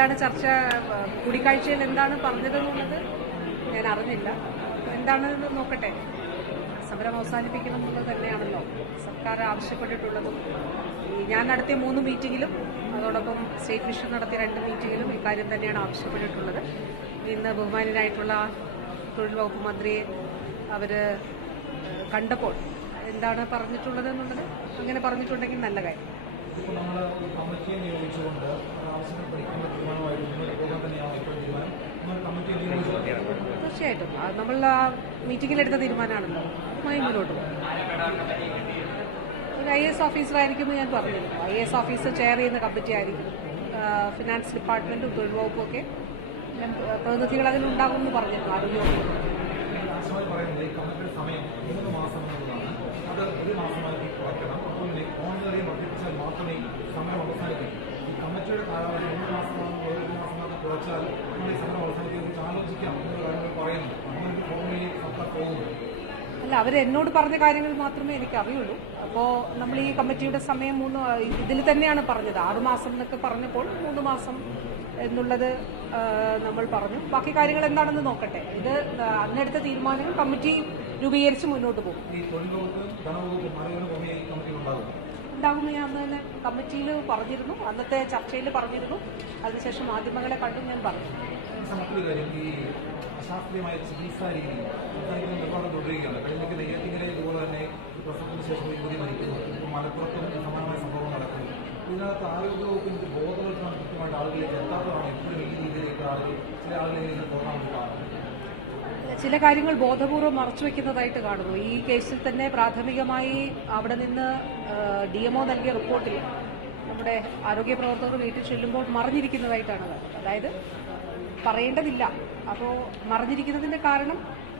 എന്താണ് ചർച്ച, കൂടിക്കാഴ്ചയിൽ എന്താണ് പറഞ്ഞതെന്നുള്ളത് ഞാൻ അറിഞ്ഞില്ല. എന്താണെന്ന് നോക്കട്ടെ. സമരം അവസാനിപ്പിക്കണം എന്നുള്ളത് തന്നെയാണല്ലോ സർക്കാർ ആവശ്യപ്പെട്ടിട്ടുള്ളതും. ഞാൻ നടത്തിയ 3 മീറ്റിങ്ങിലും അതോടൊപ്പം സ്റ്റേറ്റ് മിഷൻ നടത്തിയ 2 മീറ്റിങ്ങിലും ഇക്കാര്യം തന്നെയാണ് ആവശ്യപ്പെട്ടിട്ടുള്ളത്. ഇന്ന് ബഹുമാനരായിട്ടുള്ള തൊഴിൽ വകുപ്പ് മന്ത്രിയെ അവർ കണ്ടപ്പോൾ എന്താണ് പറഞ്ഞിട്ടുള്ളത് എന്നുള്ളത് അങ്ങനെ പറഞ്ഞിട്ടുണ്ടെങ്കിൽ നല്ല കാര്യം. തീർച്ചയായിട്ടും നമ്മൾ ആ മീറ്റിംഗിലെടുത്ത തീരുമാനമാണല്ലോ, അതുമായി മുന്നോട്ട് പോകും. ഒരു IAS ഓഫീസറായിരിക്കുമെന്ന് ഞാൻ പറഞ്ഞിരുന്നു. IAS ഓഫീസർ ചെയർ ചെയ്യുന്ന കമ്മിറ്റി ആയിരിക്കും. ഫിനാൻസ് ഡിപ്പാർട്ട്മെന്റും തൊഴിൽ വകുപ്പൊക്കെ പ്രതിനിധികൾ അതിലുണ്ടാകുമെന്ന് പറഞ്ഞിരുന്നു. ആരോഗ്യവകുപ്പ് കമ്മിറ്റിയുടെ കാലാവധി 3 മാസമാണ്, 1 മാസമാണ് കുറച്ചാൽ നമ്മൾ ഈ സമരം അവസാനിക്കുന്നത് ആലോചിക്കാം എന്നുള്ള കാര്യങ്ങൾ പറയുന്നു. അങ്ങനെ ഫോർമലി സർക്കാർ പോകുന്നു. അല്ല, അവരെന്നോട് പറഞ്ഞ കാര്യങ്ങൾ മാത്രമേ എനിക്ക് അറിയുള്ളൂ. അപ്പോൾ നമ്മൾ ഈ കമ്മിറ്റിയുടെ സമയം ഇതിൽ തന്നെയാണ് പറഞ്ഞത്. 6 മാസം എന്നൊക്കെ പറഞ്ഞപ്പോൾ 3 മാസം എന്നുള്ളത് നമ്മൾ പറഞ്ഞു. ബാക്കി കാര്യങ്ങൾ എന്താണെന്ന് നോക്കട്ടെ. ഇത് അന്നെടുത്ത തീരുമാനങ്ങൾ കമ്മിറ്റി രൂപീകരിച്ച് മുന്നോട്ട് പോകും. ഉണ്ടാകുമെന്ന് ഞാൻ അന്ന് തന്നെ കമ്മിറ്റിയിൽ പറഞ്ഞിരുന്നു, അന്നത്തെ ചർച്ചയിൽ പറഞ്ഞിരുന്നു. അതിനുശേഷം മാധ്യമങ്ങളെ കണ്ടും ഞാൻ പറഞ്ഞു. അശാസ്ത്രീയമായ ചികിത്സാ രീതി നിർമ്മാണം തുടരുകയാണ്. കഴിഞ്ഞ നെയ്യാറ്റിങ്കര ഇതുപോലെ തന്നെ പ്രസവത്തിന് ശേഷം യുവതി മരിക്കുന്നു. മലപ്പുറത്തും സമാനമായ സംഭവം നടക്കുന്നു. ഇതിനകത്ത് ആരോഗ്യവകുപ്പിന്റെ ബോധവൽക്കരണം കൃത്യമായിട്ട് ആളുകളിലേക്ക് എത്താത്തതാണ് എപ്പോഴും ഈ രീതിയിലേക്ക് ആളുകൾ ചില ആളുകളിലേക്ക് തോന്നാൻ കാണുന്നത്. ചില കാര്യങ്ങൾ ബോധപൂർവ്വം മറച്ചുവെക്കുന്നതായിട്ട് കാണുന്നു. ഈ കേസിൽ തന്നെ പ്രാഥമികമായി അവിടെ നിന്ന് DMO നൽകിയ റിപ്പോർട്ടിൽ നമ്മുടെ ആരോഗ്യ പ്രവർത്തകർ വീട്ടിൽ ചെല്ലുമ്പോൾ മറിഞ്ഞിരിക്കുന്നതായിട്ടാണ് കാണുന്നത്. അതായത് പറയേണ്ടതില്ല, അപ്പോൾ മറിഞ്ഞിരിക്കുന്നതിന്റെ കാരണം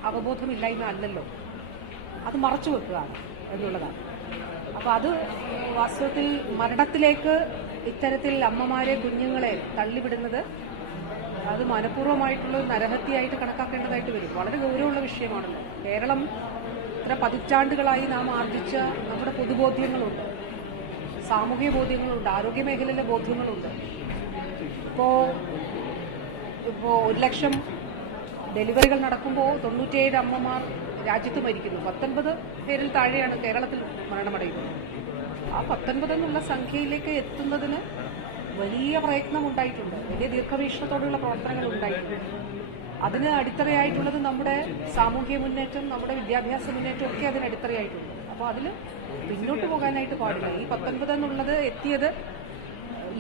അവബോധമില്ലായ്മ അല്ലല്ലോ, അത് മറച്ചു വെക്കുകയാണ് എന്നുള്ളതാണ്. അപ്പോൾ അത് വാസ്തവത്തിൽ മരണത്തിലേക്ക് ഇത്തരത്തിൽ അമ്മമാരെ, കുഞ്ഞുങ്ങളെ തള്ളിവിടുന്നത് അത് മനഃപൂർവ്വമായിട്ടുള്ള ഒരു നരഹത്യയായിട്ട് കണക്കാക്കേണ്ടതായിട്ട് വരും. വളരെ ഗൗരവമുള്ള വിഷയമാണല്ലോ. കേരളം ഇത്ര പതിറ്റാണ്ടുകളായി നാം ആർജിച്ച നമ്മുടെ പൊതുബോധ്യങ്ങളുണ്ട്, സാമൂഹിക ബോധ്യങ്ങളുണ്ട്, ആരോഗ്യ മേഖലയിലെ ബോധ്യങ്ങളുണ്ട്. ഇപ്പോൾ 1 ലക്ഷം ഡെലിവറികൾ നടക്കുമ്പോൾ 97 അമ്മമാർ രാജ്യത്ത് മരിക്കുന്നു. 19 പേരിൽ താഴെയാണ് കേരളത്തിൽ മരണമടയുന്നത്. ആ 19 എന്നുള്ള സംഖ്യയിലേക്ക് എത്തുന്നതിന് വലിയ പ്രയത്നം ഉണ്ടായിട്ടുണ്ട്, വലിയ ദീർഘവീക്ഷണത്തോടുള്ള പ്രവർത്തനങ്ങൾ ഉണ്ടായിട്ടുണ്ട്. അതിന് അടിത്തറയായിട്ടുള്ളത് നമ്മുടെ സാമൂഹിക മുന്നേറ്റം, നമ്മുടെ വിദ്യാഭ്യാസ മുന്നേറ്റം ഒക്കെ അതിന് അടിത്തറയായിട്ടുണ്ട്. അപ്പോൾ അതിൽ പിന്നോട്ട് പോകാനായിട്ട് പാടില്ല. ഈ 19 എന്നുള്ളത് എത്തിയത്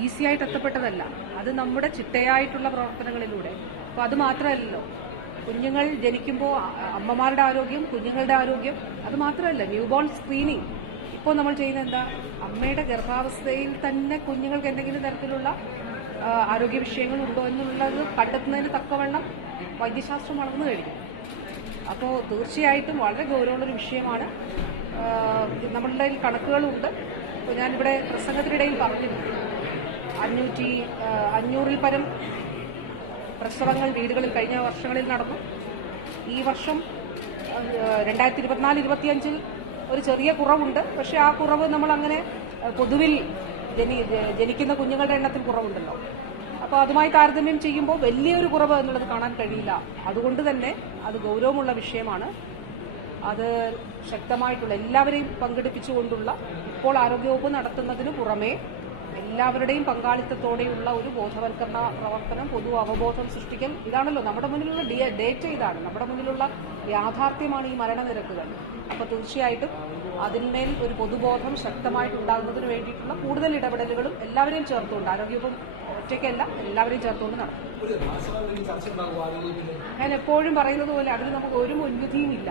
ഈസിയായിട്ട് എത്തപ്പെട്ടതല്ല, അത് നമ്മുടെ ചിട്ടയായിട്ടുള്ള പ്രവർത്തനങ്ങളിലൂടെ. അപ്പോൾ അത് മാത്രമല്ലല്ലോ, കുഞ്ഞുങ്ങൾ ജനിക്കുമ്പോൾ അമ്മമാരുടെ ആരോഗ്യം, കുഞ്ഞുങ്ങളുടെ ആരോഗ്യം, അത് മാത്രമല്ല ന്യൂബോൺ സ്ക്രീനിങ്. ഇപ്പോൾ നമ്മൾ ചെയ്യുന്ന എന്താ, അമ്മയുടെ ഗർഭാവസ്ഥയിൽ തന്നെ കുഞ്ഞുങ്ങൾക്ക് എന്തെങ്കിലും തരത്തിലുള്ള ആരോഗ്യ വിഷയങ്ങളുണ്ടോ എന്നുള്ളത് കണ്ടെത്തുന്നതിന് തക്കവണ്ണം വൈദ്യശാസ്ത്രം വളർന്നു കഴിഞ്ഞു. അപ്പോൾ തീർച്ചയായിട്ടും വളരെ ഗൗരവമുള്ളൊരു വിഷയമാണ്. നമ്മളുടെ കണക്കുകളുണ്ട്. ഇപ്പോൾ ഞാനിവിടെ പ്രസംഗത്തിനിടയിൽ പറഞ്ഞിരുന്നു, 500-ൽ പരം പ്രസവങ്ങൾ വീടുകളിൽ കഴിഞ്ഞ വർഷങ്ങളിൽ നടന്നു. ഈ വർഷം 2024-25 ഒരു ചെറിയ കുറവുണ്ട്. പക്ഷെ ആ കുറവ് നമ്മൾ അങ്ങനെ പൊതുവിൽ ജനിക്കുന്ന കുഞ്ഞുങ്ങളുടെ എണ്ണത്തിൽ കുറവുണ്ടല്ലോ. അപ്പോൾ അതുമായി താരതമ്യം ചെയ്യുമ്പോൾ വലിയൊരു കുറവ് എന്നുള്ളത് കാണാൻ കഴിയില്ല. അതുകൊണ്ട് തന്നെ അത് ഗൗരവമുള്ള വിഷയമാണ്. അത് ശക്തമായിട്ടുള്ള എല്ലാവരെയും പങ്കെടുപ്പിച്ചുകൊണ്ടുള്ള ഇപ്പോൾ ആരോഗ്യവകുപ്പ് നടത്തുന്നതിന് പുറമെ എല്ലാവരുടെയും പങ്കാളിത്തത്തോടെയുള്ള ഒരു ബോധവൽക്കരണ പ്രവർത്തനം, പൊതു അവബോധം സൃഷ്ടിക്കൽ, ഇതാണല്ലോ നമ്മുടെ മുന്നിലുള്ള ഡേറ്റ. ഇതാണ് നമ്മുടെ മുന്നിലുള്ള യാഥാർത്ഥ്യമാണ് ഈ മരണനിരക്കുകൾ. അപ്പോൾ തീർച്ചയായിട്ടും അതിന്മേൽ ഒരു പൊതുബോധം ശക്തമായിട്ടുണ്ടാകുന്നതിന് വേണ്ടിയിട്ടുള്ള കൂടുതൽ ഇടപെടലുകളും എല്ലാവരെയും ചേർത്തുകൊണ്ട്, ആരോഗ്യവും ഒറ്റയ്ക്കല്ല എല്ലാവരെയും ചേർത്തുകൊണ്ട് നടക്കും. ഞാൻ എപ്പോഴും പറയുന്നത് പോലെ അതിൽ നമുക്ക് ഒരു മുൻവിധിയും ഇല്ല.